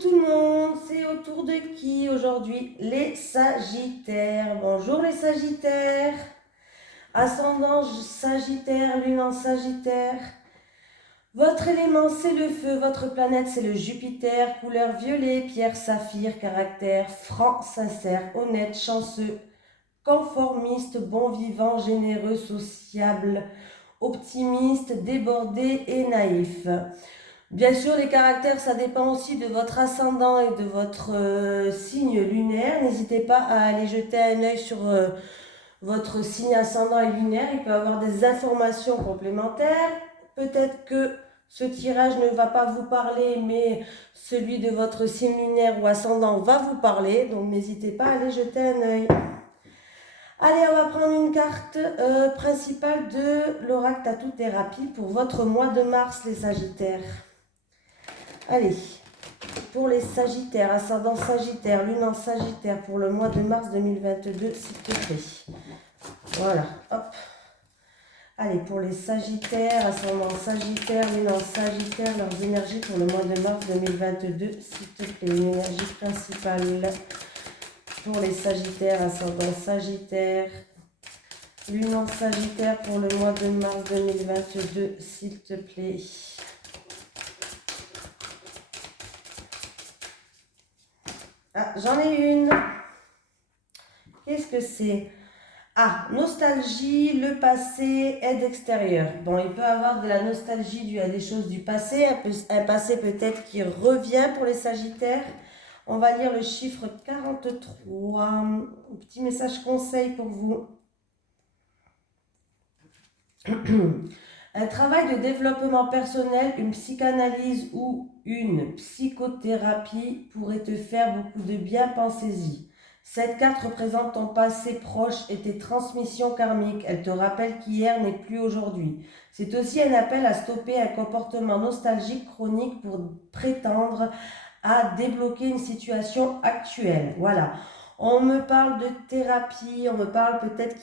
tout le monde, c'est au tour de qui aujourd'hui? Les Sagittaires. Bonjour les Sagittaires. Ascendant Sagittaire, lune en Sagittaire. Votre élément c'est le feu, votre planète c'est le Jupiter, couleur violet, pierre saphir, caractère franc, sincère, honnête, chanceux, conformiste, bon vivant, généreux, sociable, optimiste, débordé et naïf. Bien sûr, les caractères, ça dépend aussi de votre ascendant et de votre signe lunaire. N'hésitez pas à aller jeter un œil sur votre signe ascendant et lunaire. Il peut y avoir des informations complémentaires. Peut-être que ce tirage ne va pas vous parler, mais celui de votre signe lunaire ou ascendant va vous parler. Donc, n'hésitez pas à aller jeter un œil. Allez, on va prendre une carte principale de l'oracle Tatou Thérapie pour votre mois de mars, les Sagittaires. Allez, pour les Sagittaires, ascendant Sagittaire, lune en Sagittaire, pour le mois de mars 2022, s'il te plaît. Voilà, hop. Allez, pour les Sagittaires, ascendant Sagittaire, lune en Sagittaire, leurs énergies pour le mois de mars 2022, s'il te plaît. Une énergie principale pour les Sagittaires, ascendant Sagittaire, lune en Sagittaire, pour le mois de mars 2022, s'il te plaît. Ah, j'en ai une. Qu'est-ce que c'est? Ah, nostalgie, le passé, aide extérieure. Bon, il peut y avoir de la nostalgie due à des choses du passé, un passé peut-être qui revient pour les Sagittaires. On va lire le chiffre 43. Un petit message conseil pour vous. Un travail de développement personnel, une psychanalyse ou une psychothérapie pourrait te faire beaucoup de bien, pensez-y. Cette carte représente ton passé proche et tes transmissions karmiques. Elle te rappelle qu'hier n'est plus aujourd'hui. C'est aussi un appel à stopper un comportement nostalgique chronique pour prétendre à débloquer une situation actuelle. Voilà. On me parle de thérapie, on me parle peut-être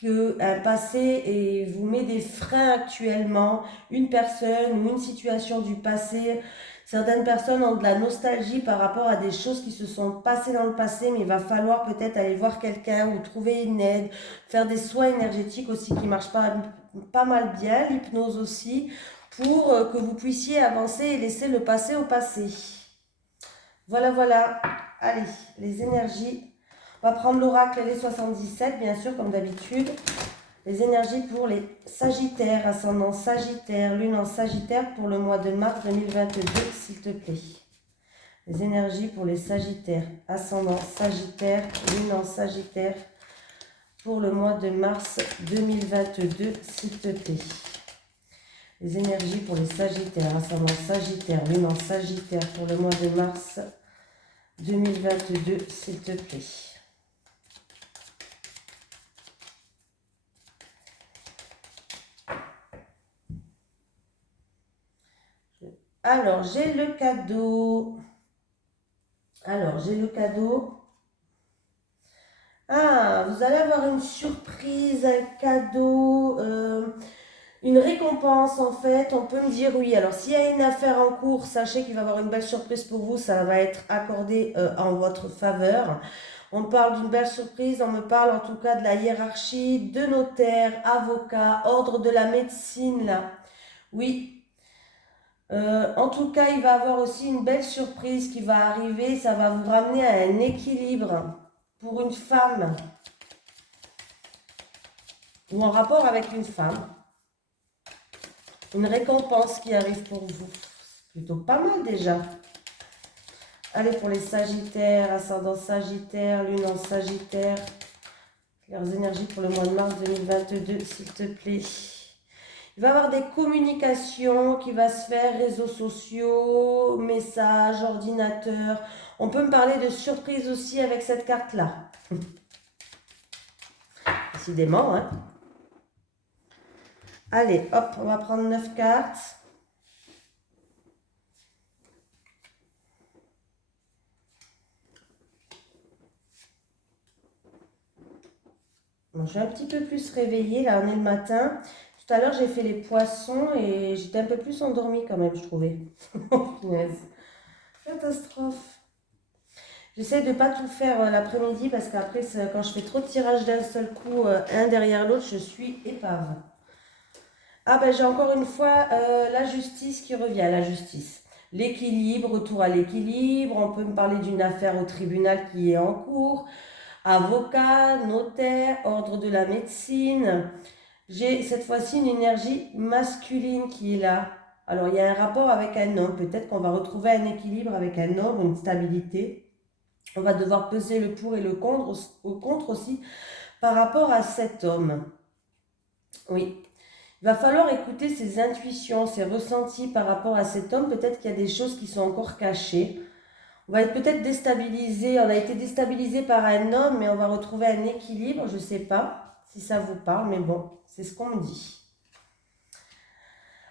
qu'un passé et vous met des freins actuellement, une personne ou une situation du passé. Certaines personnes ont de la nostalgie par rapport à des choses qui se sont passées dans le passé, mais il va falloir peut-être aller voir quelqu'un ou trouver une aide, faire des soins énergétiques aussi qui marchent pas mal bien, l'hypnose aussi, pour que vous puissiez avancer et laisser le passé au passé. Voilà, voilà. Allez, les énergies. On va prendre l'oracle les 77, bien sûr, comme d'habitude. Les énergies pour les Sagittaires, ascendant Sagittaire, lune en Sagittaire pour le mois de mars 2022, s'il te plaît. Les énergies pour les Sagittaires, ascendant Sagittaire, lune en Sagittaire pour le mois de mars 2022, s'il te plaît. Les énergies pour les Sagittaires, ascendant Sagittaire, lune en Sagittaire pour le mois de mars 2022, s'il te plaît. Alors, j'ai le cadeau. Ah, vous allez avoir une surprise, un cadeau, une récompense en fait. On peut me dire oui. Alors, s'il y a une affaire en cours, sachez qu'il va y avoir une belle surprise pour vous. Ça va être accordé en votre faveur. On me parle d'une belle surprise. On me parle en tout cas de la hiérarchie, de notaire, avocat, ordre de la médecine là. Oui. En tout cas, il va y avoir aussi une belle surprise qui va arriver. Ça va vous ramener à un équilibre pour une femme ou en rapport avec une femme. Une récompense qui arrive pour vous. C'est plutôt pas mal déjà. Allez, pour les Sagittaires, ascendant Sagittaire, lune en Sagittaire. Leurs énergies pour le mois de mars 2022, s'il te plaît. Il va y avoir des communications qui vont se faire, réseaux sociaux, messages, ordinateur. On peut me parler de surprise aussi avec cette carte-là. Décidément, hein. Allez, hop, on va prendre 9 cartes. Bon, je suis un petit peu plus réveillée, là on est le matin. Tout à l'heure j'ai fait les poissons et j'étais un peu plus endormie quand même, je trouvais. Oh, punaise. catastrophe. J'essaie de ne pas tout faire l'après-midi parce qu'après, quand je fais trop de tirages d'un seul coup, un derrière l'autre, je suis épave. Ah ben j'ai encore une fois la justice qui revient, la justice. L'équilibre, retour à l'équilibre. On peut me parler d'une affaire au tribunal qui est en cours. Avocat, notaire, ordre de la médecine. J'ai cette fois-ci une énergie masculine qui est là. Alors il y a un rapport avec un homme. Peut-être qu'on va retrouver un équilibre avec un homme, une stabilité. On va devoir peser le pour et le contre aussi par rapport à cet homme. Oui. Il va falloir écouter ses intuitions, ses ressentis par rapport à cet homme. Peut-être qu'il y a des choses qui sont encore cachées. On va être peut-être déstabilisé. On a été déstabilisé par un homme, mais on va retrouver un équilibre. Je ne sais pas si ça vous parle, mais bon, c'est ce qu'on me dit.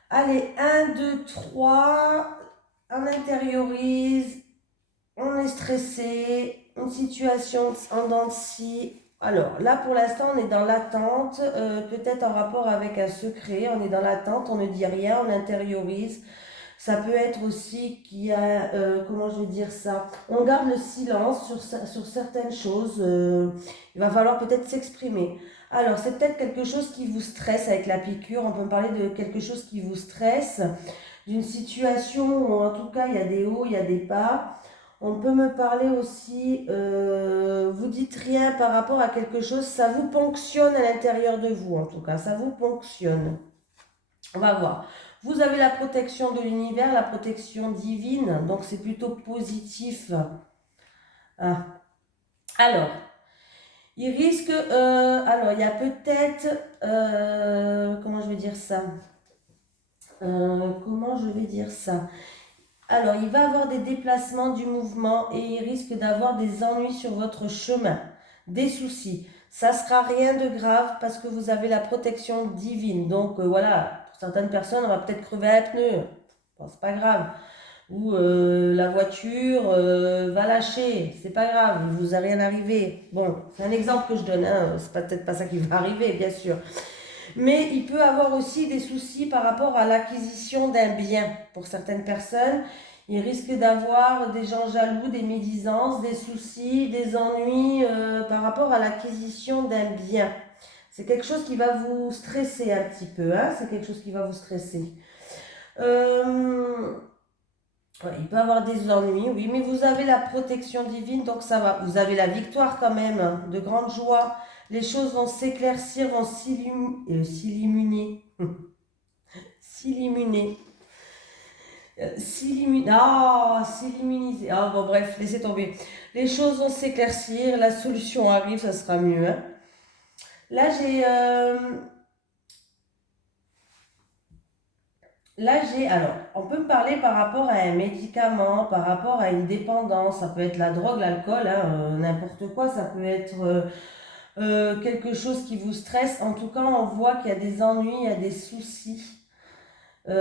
Allez, 1, 2, 3. On intériorise. On est stressé. Une situation en dents de scie. Alors, là, pour l'instant, on est dans l'attente, peut-être en rapport avec un secret. On est dans l'attente, on ne dit rien, on intériorise. Ça peut être aussi qu'il y a, comment je vais dire ça, on garde le silence sur certaines choses. Il va falloir peut-être s'exprimer. Alors, c'est peut-être quelque chose qui vous stresse avec la piqûre. On peut me parler de quelque chose qui vous stresse, d'une situation où en tout cas, il y a des hauts, il y a des bas. On peut me parler aussi, vous dites rien par rapport à quelque chose, ça vous ponctionne à l'intérieur de vous en tout cas, ça vous ponctionne. On va voir. Vous avez la protection de l'univers, la protection divine, donc c'est plutôt positif. Ah. Alors, il risque, alors il y a peut-être, comment je vais dire ça comment je vais dire ça Alors, il va avoir des déplacements du mouvement et il risque d'avoir des ennuis sur votre chemin, des soucis. Ça ne sera rien de grave parce que vous avez la protection divine. Donc, voilà, pour certaines personnes, on va peut-être crever un pneu. Bon, c'est pas grave. Ou la voiture va lâcher. C'est pas grave, il vous a rien arrivé. Bon, c'est un exemple que je donne. Hein. C'est peut-être pas ça qui va arriver, bien sûr. Mais il peut avoir aussi des soucis par rapport à l'acquisition d'un bien. Pour certaines personnes, il risque d'avoir des gens jaloux, des médisances, des soucis, des ennuis par rapport à l'acquisition d'un bien. C'est quelque chose qui va vous stresser un petit peu. Hein, c'est quelque chose qui va vous stresser. Ouais, il peut avoir des ennuis, oui, mais vous avez la protection divine, donc ça va. Vous avez la victoire quand même, hein, de grande joie. Les choses vont s'éclaircir, vont s'illuminer. S'illuminer. S'illuminiser. Ah bon, bref, laissez tomber. Les choses vont s'éclaircir, la solution arrive, ça sera mieux. Hein. Là, alors, on peut me parler par rapport à un médicament, par rapport à une dépendance. Ça peut être la drogue, l'alcool, hein, n'importe quoi. Ça peut être quelque chose qui vous stresse. En tout cas, on voit qu'il y a des ennuis, il y a des soucis. Il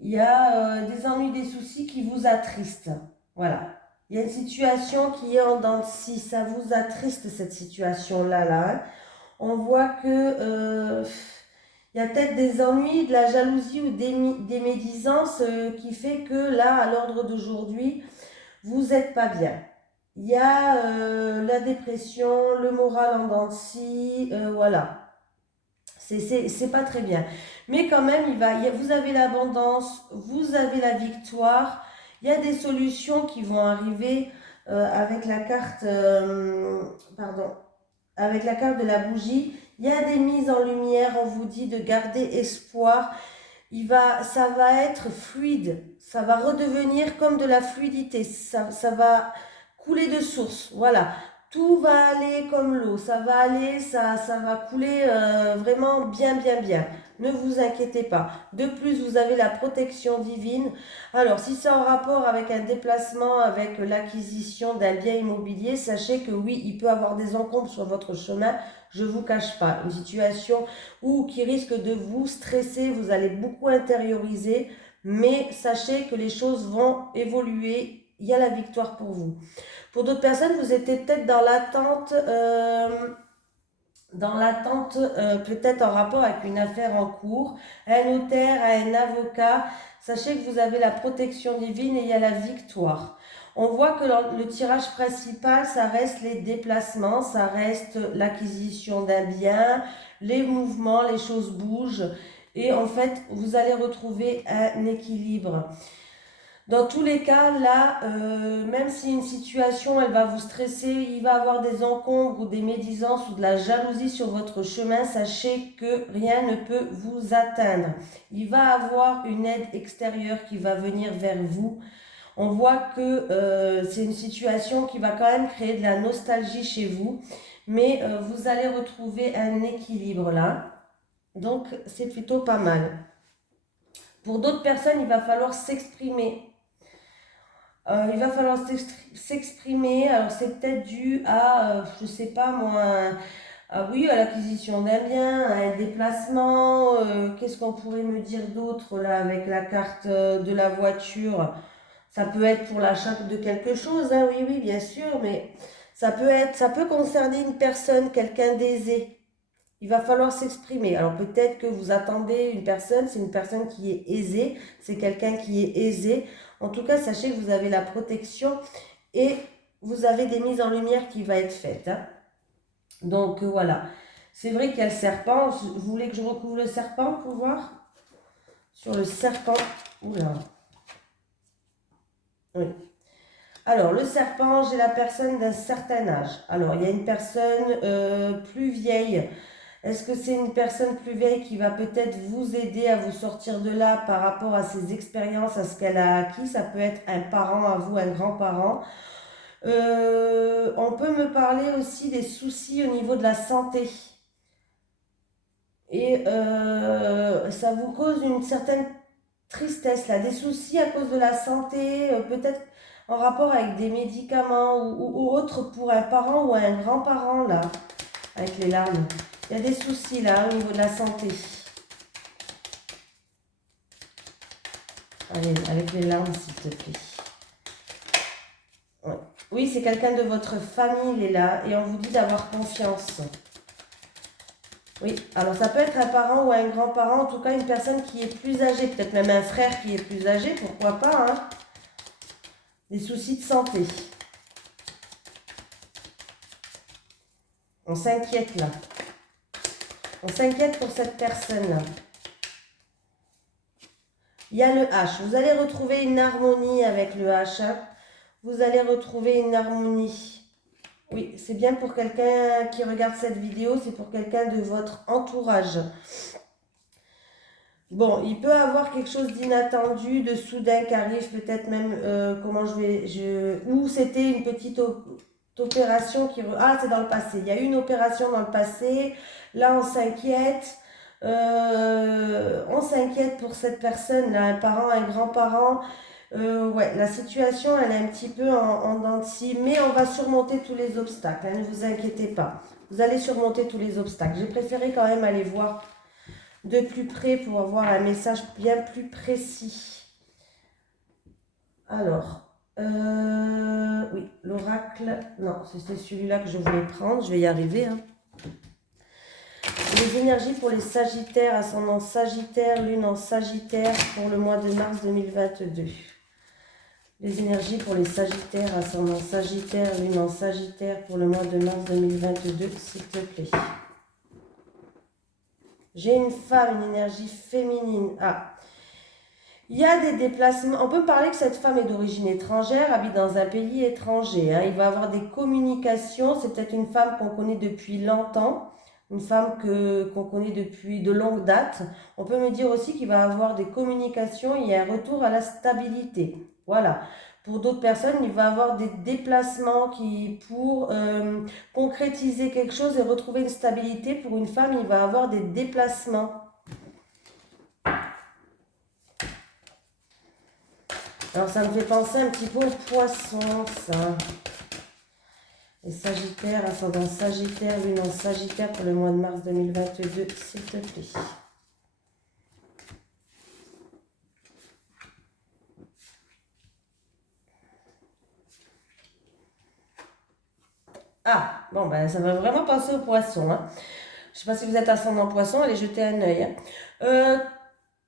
y a des ennuis, des soucis qui vous attristent. Voilà. Il y a une situation qui est en dents de scie. Ça vous attriste, cette situation-là. Là, hein. On voit que il y a peut-être des ennuis, de la jalousie ou des médisances qui fait que là, à l'ordre d'aujourd'hui, vous n'êtes pas bien. Il y a la dépression, le moral en dents de scie, voilà. C'est pas très bien. Mais quand même, vous avez l'abondance, vous avez la victoire. Il y a des solutions qui vont arriver avec la carte, pardon, avec la carte de la bougie. Il y a des mises en lumière, on vous dit de garder espoir. Ça va être fluide, ça va redevenir comme de la fluidité, ça va couler de source, voilà. Tout va aller comme l'eau, ça va aller, ça va couler vraiment bien, bien, bien. Ne vous inquiétez pas. De plus, vous avez la protection divine. Alors, si c'est en rapport avec un déplacement, avec l'acquisition d'un bien immobilier, sachez que oui, il peut avoir des encombres sur votre chemin. Je ne vous cache pas. Une situation qui risque de vous stresser, vous allez beaucoup intérioriser, mais sachez que les choses vont évoluer. Il y a la victoire pour vous. Pour d'autres personnes, vous étiez peut-être dans l'attente, peut-être en rapport avec une affaire en cours, un notaire, un avocat. sachez que vous avez la protection divine et il y a la victoire. On voit que le tirage principal, ça reste les déplacements, ça reste l'acquisition d'un bien, les mouvements, les choses bougent. Et en fait, vous allez retrouver un équilibre. Dans tous les cas, là, même si une situation, elle va vous stresser, il va y avoir des encombres ou des médisances ou de la jalousie sur votre chemin, sachez que rien ne peut vous atteindre. Il va y avoir une aide extérieure qui va venir vers vous. On voit que c'est une situation qui va quand même créer de la nostalgie chez vous, mais vous allez retrouver un équilibre là. Donc, c'est plutôt pas mal. Pour d'autres personnes, il va falloir s'exprimer. Il va falloir s'exprimer. Alors, c'est peut-être dû à, je sais pas moi, oui, à l'acquisition d'un bien, à un déplacement. Qu'est-ce qu'on pourrait me dire d'autre là avec la carte de la voiture? Ça peut être pour l'achat de quelque chose, hein, oui, oui, bien sûr, mais ça peut concerner une personne, quelqu'un d'aisé. Il va falloir s'exprimer. Alors peut-être que vous attendez une personne, c'est une personne qui est aisée, c'est quelqu'un qui est aisé. En tout cas, sachez que vous avez la protection et vous avez des mises en lumière qui vont être faites, hein. Donc voilà. C'est vrai qu'il y a le serpent. Vous voulez que je recouvre le serpent pour voir? Sur le serpent. Oula. Oui. Alors, le serpent, j'ai la personne d'un certain âge. Alors, il y a une personne plus vieille. Est-ce que c'est une personne plus vieille qui va peut-être vous aider à vous sortir de là par rapport à ses expériences, à ce qu'elle a acquis? Ça peut être un parent à vous, un grand-parent. On peut me parler aussi des soucis au niveau de la santé. Et ça vous cause une certaine tristesse, là, des soucis à cause de la santé, peut-être en rapport avec des médicaments ou autre pour un parent ou un grand-parent, là, avec les larmes. Il y a des soucis, là, au niveau de la santé. Allez, avec les larmes, s'il te plaît. Ouais. Oui, c'est quelqu'un de votre famille, il est là, et on vous dit d'avoir confiance. Oui, alors ça peut être un parent ou un grand-parent, en tout cas une personne qui est plus âgée, peut-être même un frère qui est plus âgé, pourquoi pas, hein? Des soucis de santé. On s'inquiète là. On s'inquiète pour cette personne-là. Il y a le H. Vous allez retrouver une harmonie avec le H, hein. Vous allez retrouver une harmonie. Oui, c'est bien pour quelqu'un qui regarde cette vidéo, c'est pour quelqu'un de votre entourage. Bon, il peut avoir quelque chose d'inattendu, de soudain qui arrive, peut-être même, ou c'était une petite opération qui... Ah, c'est dans le passé. Il y a eu une opération dans le passé. Là, on s'inquiète. On s'inquiète pour cette personne, là, un parent, un grand-parent. Ouais, la situation, elle est un petit peu en dents de scie, mais on va surmonter tous les obstacles, hein, ne vous inquiétez pas. Vous allez surmonter tous les obstacles. J'ai préféré quand même aller voir de plus près pour avoir un message bien plus précis. Alors, oui, l'oracle, non, c'était celui-là que je voulais prendre, je vais y arriver, hein. Les énergies pour les Sagittaires, ascendant Sagittaire, lune en Sagittaire pour le mois de mars 2022. Les énergies pour les Sagittaires, ascendant Sagittaire, lune en Sagittaire pour le mois de mars 2022, s'il te plaît. J'ai une femme, une énergie féminine. Ah, il y a des déplacements. On peut parler que cette femme est d'origine étrangère, habite dans un pays étranger, hein. Il va y avoir des communications. C'est peut-être une femme qu'on connaît depuis longtemps, une femme qu'on connaît depuis de longue date. On peut me dire aussi qu'il va y avoir des communications. Il y a un retour à la stabilité. Voilà. Pour d'autres personnes, il va y avoir des déplacements pour concrétiser quelque chose et retrouver une stabilité. Pour une femme, il va y avoir des déplacements. Alors, ça me fait penser un petit peu aux poissons, ça. Les Sagittaires, ascendant Sagittaire, lune en Sagittaire pour le mois de mars 2022, s'il te plaît. Ah, bon, ben, ça va vraiment penser aux poissons, hein. Je ne sais pas si vous êtes ascendant poisson, allez jeter un œil, hein.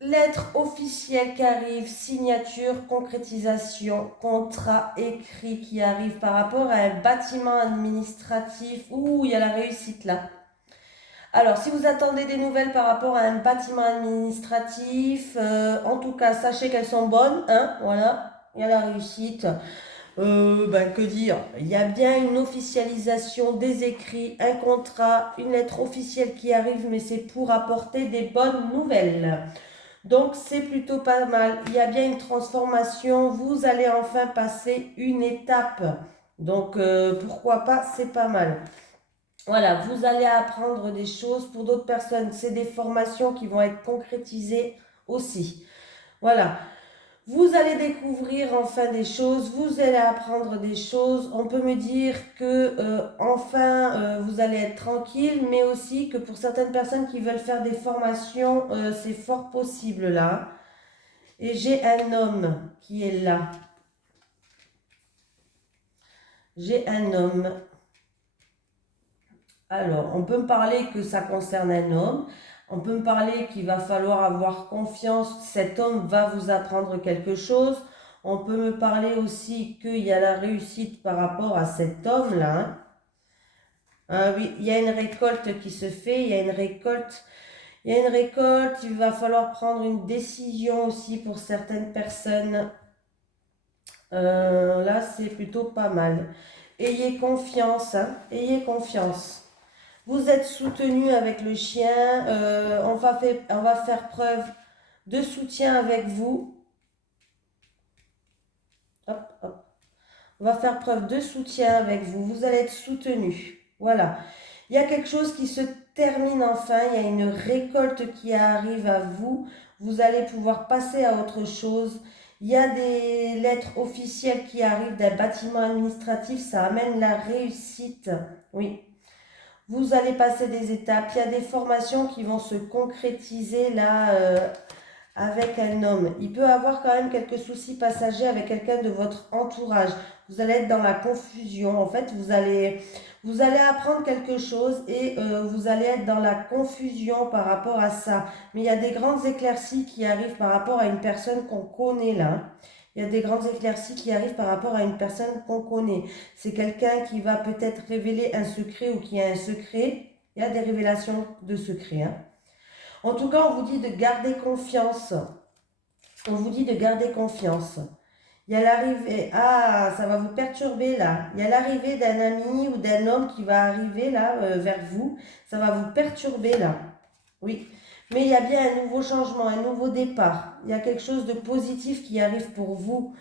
lettre officielle qui arrive, signature, concrétisation, contrat écrit qui arrive par rapport à un bâtiment administratif. Ouh, il y a la réussite là. Alors, si vous attendez des nouvelles par rapport à un bâtiment administratif, en tout cas, sachez qu'elles sont bonnes, hein, voilà, il y a la réussite. Que dire? Il y a bien une officialisation des écrits, un contrat, une lettre officielle qui arrive, mais c'est pour apporter des bonnes nouvelles. Donc, c'est plutôt pas mal. Il y a bien une transformation. Vous allez enfin passer une étape. Donc, pourquoi pas? C'est pas mal. Voilà, vous allez apprendre des choses. Pour d'autres personnes, c'est des formations qui vont être concrétisées aussi. Voilà. Vous allez découvrir enfin des choses, vous allez apprendre des choses. On peut me dire que vous allez être tranquille, mais aussi que pour certaines personnes qui veulent faire des formations, c'est fort possible là. Et j'ai un homme qui est là. J'ai un homme. Alors, on peut me parler que ça concerne un homme. On peut me parler qu'il va falloir avoir confiance. Cet homme va vous apprendre quelque chose. On peut me parler aussi qu'il y a la réussite par rapport à cet homme-là. Hein. Ah oui, il y a une récolte qui se fait. Il y a une récolte. Il y a une récolte. Il va falloir prendre une décision aussi pour certaines personnes. Là, c'est plutôt pas mal. Ayez confiance. Hein. Ayez confiance. Vous êtes soutenu avec le chien. On va faire preuve de soutien avec vous. Hop, hop. On va faire preuve de soutien avec vous. Vous allez être soutenu. Voilà. Il y a quelque chose qui se termine enfin. Il y a une récolte qui arrive à vous. Vous allez pouvoir passer à autre chose. Il y a des lettres officielles qui arrivent d'un bâtiment administratif. Ça amène la réussite. Oui. Vous allez passer des étapes. Il y a des formations qui vont se concrétiser là avec un homme. Il peut avoir quand même quelques soucis passagers avec quelqu'un de votre entourage. Vous allez être dans la confusion. En fait, vous allez apprendre quelque chose et vous allez être dans la confusion par rapport à ça. Mais il y a des grandes éclaircies qui arrivent par rapport à une personne qu'on connaît là. Il y a des grandes éclaircies qui arrivent par rapport à une personne qu'on connaît. C'est quelqu'un qui va peut-être révéler un secret ou qui a un secret. Il y a des révélations de secrets. Hein. En tout cas, on vous dit de garder confiance. On vous dit de garder confiance. Il y a l'arrivée. Ah, ça va vous perturber là. Il y a l'arrivée d'un ami ou d'un homme qui va arriver là vers vous. Ça va vous perturber là. Oui. Mais il y a bien un nouveau changement, un nouveau départ. Il y a quelque chose de positif qui arrive pour vous.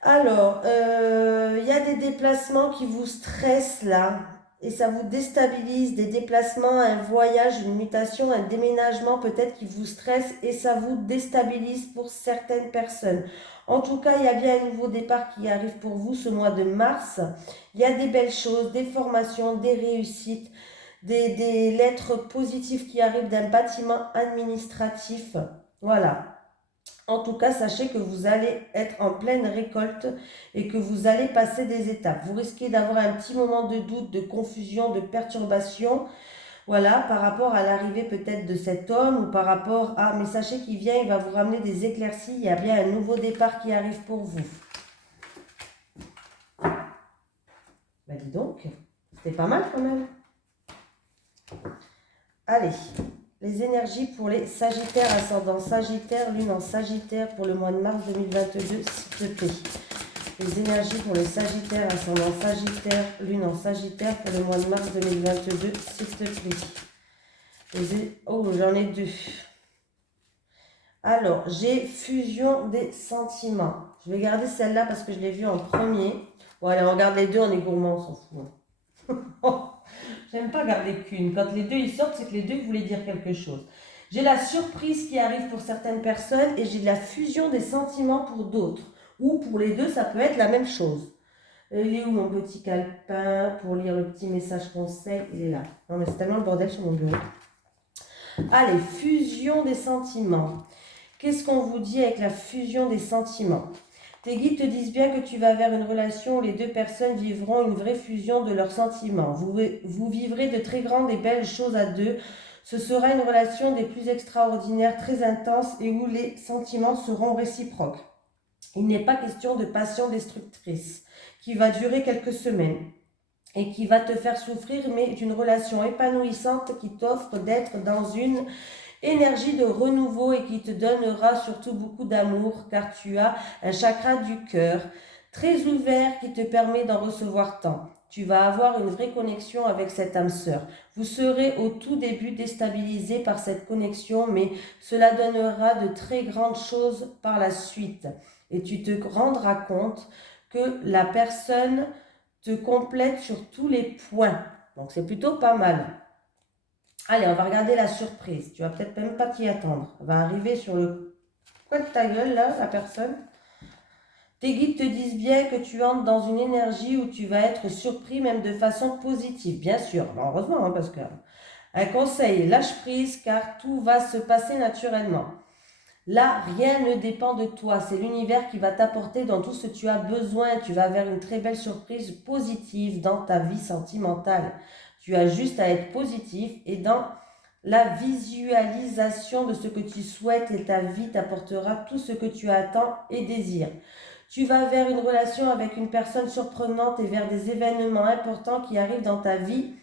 Alors, il y a des déplacements qui vous stressent là. Et ça vous déstabilise, des déplacements, un voyage, une mutation, un déménagement peut-être qui vous stresse et ça vous déstabilise pour certaines personnes. En tout cas, il y a bien un nouveau départ qui arrive pour vous ce mois de mars. Il y a des belles choses, des formations, des réussites, des lettres positives qui arrivent d'un bâtiment administratif. Voilà. En tout cas, sachez que vous allez être en pleine récolte et que vous allez passer des étapes. Vous risquez d'avoir un petit moment de doute, de confusion, de perturbation, voilà, par rapport à l'arrivée peut-être de cet homme ou par rapport à... Mais sachez qu'il vient, il va vous ramener des éclaircies, il y a bien un nouveau départ qui arrive pour vous. Bah dis donc, c'était pas mal quand même. Allez. Les énergies pour les Sagittaires, ascendant Sagittaire, lune en Sagittaire pour le mois de mars 2022, s'il te plaît. Les énergies pour les Sagittaires, ascendant Sagittaire, lune en Sagittaire pour le mois de mars 2022, s'il te plaît. Oh, j'en ai deux. Alors, j'ai fusion des sentiments. Je vais garder celle-là parce que je l'ai vue en premier. Bon, allez, on regarde les deux, on est gourmand, on s'en fout. J'aime pas garder qu'une. Quand les deux ils sortent, c'est que les deux voulaient dire quelque chose. J'ai la surprise qui arrive pour certaines personnes et j'ai la fusion des sentiments pour d'autres. Ou pour les deux, ça peut être la même chose. Il est où mon petit calepin pour lire le petit message conseil? Il est là. Non mais c'est tellement le bordel sur mon bureau. Allez, fusion des sentiments. Qu'est-ce qu'on vous dit avec la fusion des sentiments? Tes guides te disent bien que tu vas vers une relation où les deux personnes vivront une vraie fusion de leurs sentiments. Vous vivrez de très grandes et belles choses à deux. Ce sera une relation des plus extraordinaires, très intense et où les sentiments seront réciproques. Il n'est pas question de passion destructrice qui va durer quelques semaines et qui va te faire souffrir, mais d'une relation épanouissante qui t'offre d'être dans une énergie de renouveau et qui te donnera surtout beaucoup d'amour car tu as un chakra du cœur très ouvert qui te permet d'en recevoir tant. Tu vas avoir une vraie connexion avec cette âme sœur. Vous serez au tout début déstabilisé par cette connexion, mais cela donnera de très grandes choses par la suite. Et tu te rendras compte que la personne te complète sur tous les points. Donc c'est plutôt pas mal. Allez, on va regarder la surprise. Tu vas peut-être même pas t'y attendre. Elle va arriver sur le coin de ta gueule, là, la personne. Tes guides te disent bien que tu entres dans une énergie où tu vas être surpris, même de façon positive. Bien sûr, heureusement, hein, parce que... Un conseil, lâche prise, car tout va se passer naturellement. Là, rien ne dépend de toi. C'est l'univers qui va t'apporter dans tout ce que tu as besoin. Tu vas vers une très belle surprise positive dans ta vie sentimentale. Tu as juste à être positif et dans la visualisation de ce que tu souhaites et ta vie t'apportera tout ce que tu attends et désires. Tu vas vers une relation avec une personne surprenante et vers des événements importants qui arrivent dans ta vie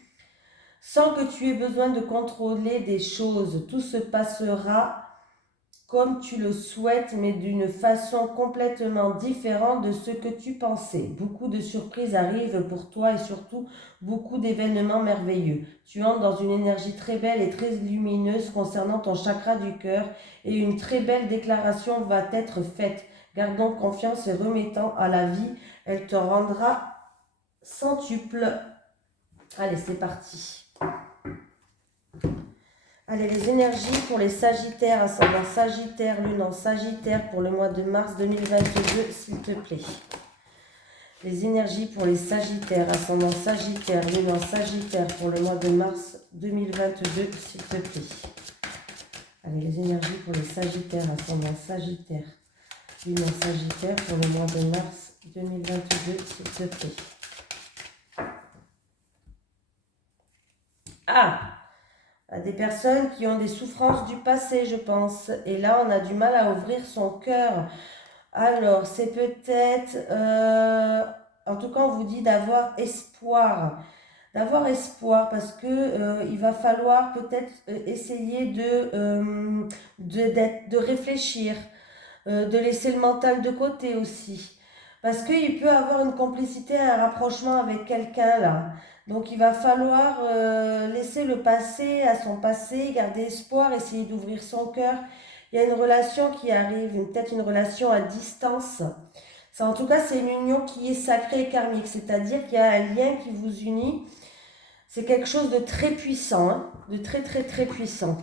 sans que tu aies besoin de contrôler des choses. Tout se passera comme tu le souhaites, mais d'une façon complètement différente de ce que tu pensais. Beaucoup de surprises arrivent pour toi et surtout beaucoup d'événements merveilleux. Tu entres dans une énergie très belle et très lumineuse concernant ton chakra du cœur et une très belle déclaration va être faite. Gardons confiance et remettant à la vie, elle te rendra centuple. Allez, c'est parti. Allez, les énergies pour les Sagittaires, ascendant Sagittaire, lune en Sagittaire pour le mois de mars 2022, s'il te plaît. Les énergies pour les Sagittaires, ascendant Sagittaire, lune en Sagittaire pour le mois de mars 2022, s'il te plaît. Allez, les énergies pour les Sagittaires, ascendant Sagittaire, lune en Sagittaire pour le mois de mars 2022, s'il te plaît. Ah! À des personnes qui ont des souffrances du passé, je pense. Et là, on a du mal à ouvrir son cœur. Alors, c'est peut-être... en tout cas, on vous dit d'avoir espoir. D'avoir espoir parce que il va falloir peut-être essayer de réfléchir, de laisser le mental de côté aussi. Parce qu'il peut avoir une complicité, un rapprochement avec quelqu'un là. Donc il va falloir laisser le passé à son passé, garder espoir, essayer d'ouvrir son cœur. Il y a une relation qui arrive, peut-être une relation à distance. Ça, en tout cas, c'est une union qui est sacrée et karmique, c'est-à-dire qu'il y a un lien qui vous unit. C'est quelque chose de très puissant, hein, de très très très puissant.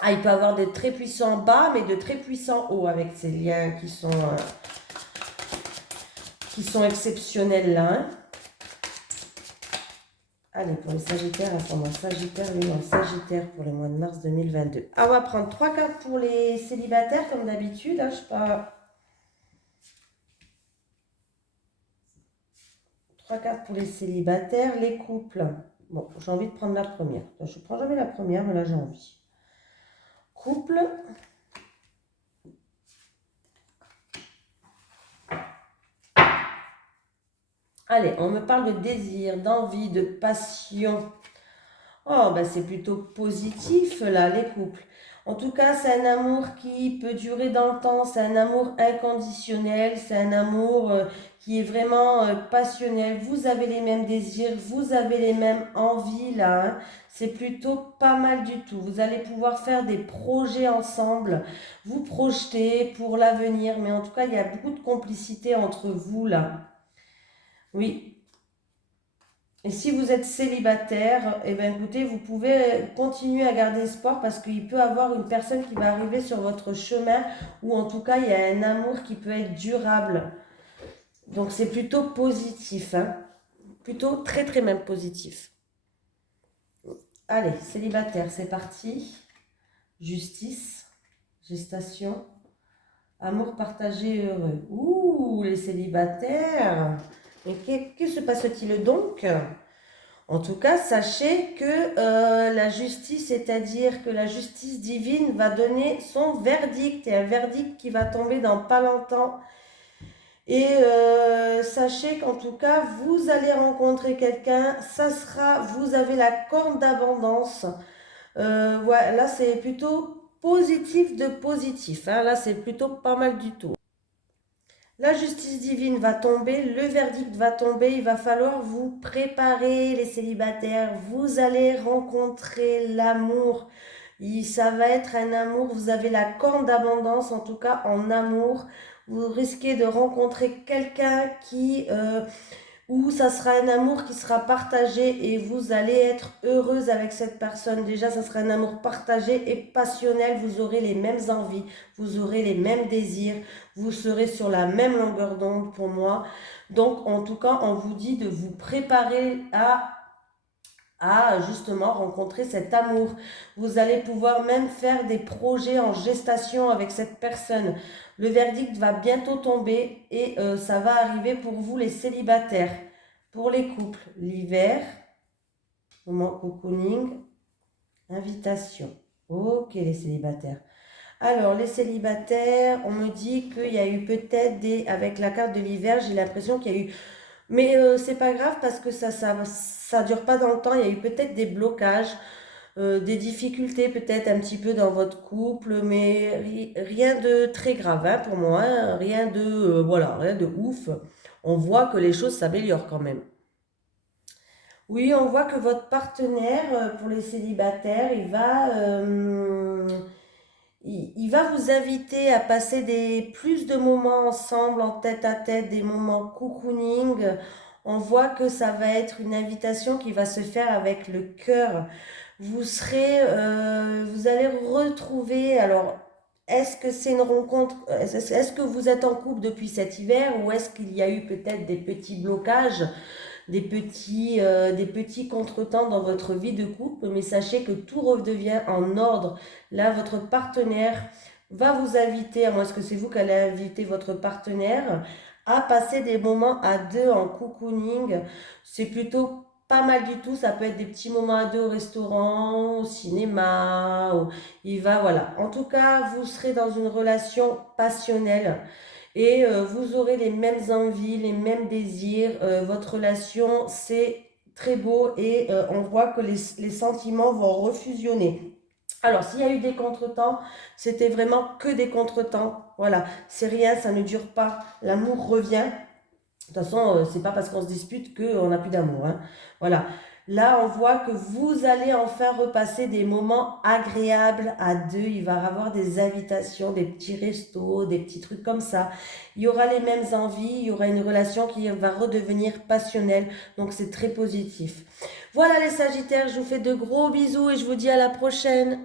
Ah, il peut y avoir de très puissants bas, mais de très puissants hauts avec ces liens qui sont exceptionnels là. Hein. Allez, pour les Sagittaires, ascendant Sagittaire, lune en Sagittaire pour le mois de mars 2022. Ah, on va prendre 3 cartes pour les célibataires, comme d'habitude. Hein, je sais pas. 3 cartes pour les célibataires, les couples. Bon, j'ai envie de prendre la première. Je ne prends jamais la première, mais là, j'ai envie. Couple. Allez, on me parle de désir, d'envie, de passion. Oh, ben c'est plutôt positif là, les couples. En tout cas, c'est un amour qui peut durer dans le temps, c'est un amour inconditionnel, c'est un amour qui est vraiment passionnel. Vous avez les mêmes désirs, vous avez les mêmes envies là. Hein. C'est plutôt pas mal du tout. Vous allez pouvoir faire des projets ensemble, vous projeter pour l'avenir, mais en tout cas, il y a beaucoup de complicité entre vous là. Oui. Et si vous êtes célibataire, eh bien écoutez, vous pouvez continuer à garder espoir parce qu'il peut y avoir une personne qui va arriver sur votre chemin ou en tout cas, il y a un amour qui peut être durable. Donc c'est plutôt positif, hein. Plutôt très très même positif. Allez, célibataire, c'est parti. Justice, gestation, amour partagé et heureux. Ouh, les célibataires. Mais que se passe-t-il donc ? En tout cas, sachez que la justice, c'est-à-dire que la justice divine va donner son verdict, et un verdict qui va tomber dans pas longtemps. Et sachez qu'en tout cas, vous allez rencontrer quelqu'un, ça sera, vous avez la corne d'abondance. Ouais, là, c'est plutôt positif de positif, hein. Là, c'est plutôt pas mal du tout. La justice divine va tomber, le verdict va tomber, il va falloir vous préparer les célibataires, vous allez rencontrer l'amour. Ça va être un amour, vous avez la corne d'abondance en tout cas en amour. Vous risquez de rencontrer quelqu'un où ça sera un amour qui sera partagé et vous allez être heureuse avec cette personne. Déjà, ça sera un amour partagé et passionnel. Vous aurez les mêmes envies, vous aurez les mêmes désirs, vous serez sur la même longueur d'onde pour moi. Donc, en tout cas, on vous dit de vous préparer à justement rencontrer cet amour. Vous allez pouvoir même faire des projets en gestation avec cette personne. Le verdict va bientôt tomber et ça va arriver pour vous les célibataires. Pour les couples, l'hiver, moment cocooning, invitation. Ok les célibataires. Alors les célibataires, on me dit qu'il y a eu peut-être avec la carte de l'hiver, j'ai l'impression qu'il y a eu mais c'est pas grave parce que ça dure pas dans le temps. Il y a eu peut-être des blocages, des difficultés peut-être un petit peu dans votre couple, mais rien de très grave hein, pour moi, hein. Rien de voilà, rien de ouf. On voit que les choses s'améliorent quand même. Oui, on voit que votre partenaire pour les célibataires, il va vous inviter à passer plus de moments ensemble en tête à tête, des moments cocooning. On voit que ça va être une invitation qui va se faire avec le cœur. Vous allez retrouver, alors, est-ce que c'est une rencontre, est-ce que vous êtes en couple depuis cet hiver ou est-ce qu'il y a eu peut-être des petits blocages? Des petits contretemps dans votre vie de couple, mais sachez que tout redevient en ordre. Là, votre partenaire va vous inviter, à moins que c'est vous qui allez inviter votre partenaire, à passer des moments à deux en cocooning. C'est plutôt pas mal du tout. Ça peut être des petits moments à deux au restaurant, au cinéma. Voilà. En tout cas, vous serez dans une relation passionnelle et vous aurez les mêmes envies, les mêmes désirs. Votre relation, c'est très beau et on voit que les sentiments vont refusionner. Alors, s'il y a eu des contretemps, c'était vraiment que des contretemps. Voilà, c'est rien, ça ne dure pas. L'amour revient. De toute façon, c'est pas parce qu'on se dispute qu'on n'a plus d'amour, hein. Voilà. Là, on voit que vous allez enfin repasser des moments agréables à deux. Il va y avoir des invitations, des petits restos, des petits trucs comme ça. Il y aura les mêmes envies, il y aura une relation qui va redevenir passionnelle. Donc, c'est très positif. Voilà les Sagittaires, je vous fais de gros bisous et je vous dis à la prochaine.